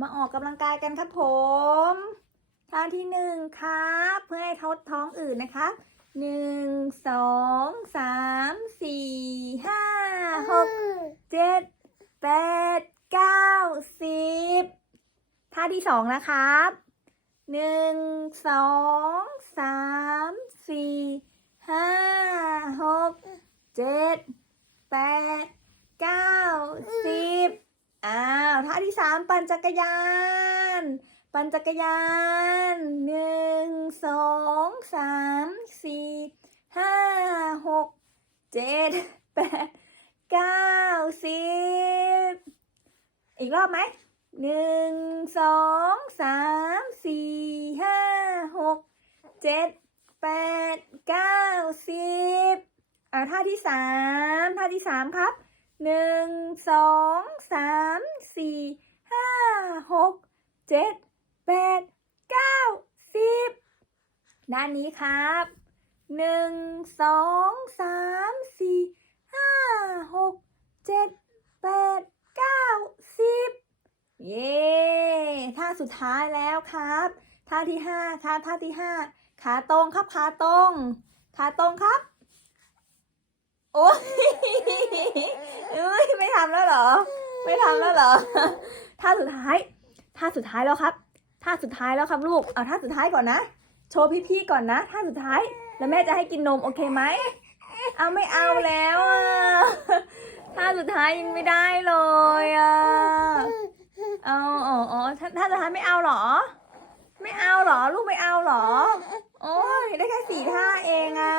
มาออกกำลังกายกันครับผมท่าที่หนึ่งครับ เพื่อให้ทดท้องอื่นนะครับหนึ่งสองสามสี่ห้าหกเจ็ดแปดเก้าสิบท่าที่สองนะครับหนึ่งสองสามสี่ห้าหกเจ็ดแปดเก้าสิบ อ้าวท่าที่สามปั่นจักรยาน ปั่นจักรยานหนึ่งสองสามสี่ห้าหกเจ็ดแปดเก้าสิบอีกรอบไหมหนึ่งสองสามสี่ห้าหกเจ็ดแปดเก้าสิบอ่าท่าที่สามท่าที่สามครับหนึ่งสองสามสี่ห้าหก เจ็ดแปดเก้าสิบด้านนี้ครับหนึ่งสองสามสี่ห้าหกเจ็ดแปดเก้าสิบเย้ท่าสุดท้ายแล้วครับท่าที่ห้าครับท่าที่ห้าขาตรงครับขาตรงขาตรงครับ โอ้ยเอ้ยไม่ทำแล้วเหรอ ไม่ทำแล้วเหรอท่าสุดท้าย ท่าสุดท้ายแล้วครับท่าสุดท้ายแล้วครับลูก เอาท่าสุดท้ายก่อนนะ โชว์พี่ๆก่อนนะท่าสุดท้าย แล้วแม่จะให้กินนมโอเคไหม เอาไม่เอาแล้วอะท่าสุดท้ายยังไม่ได้เลยอะ เอาอ๋อท่าท่าสุดท้ายไม่เอาหรอ ไม่เอาหรอ ลูกไม่เอาหรอ โอ้ยได้แค่สี่ท่าเองอะ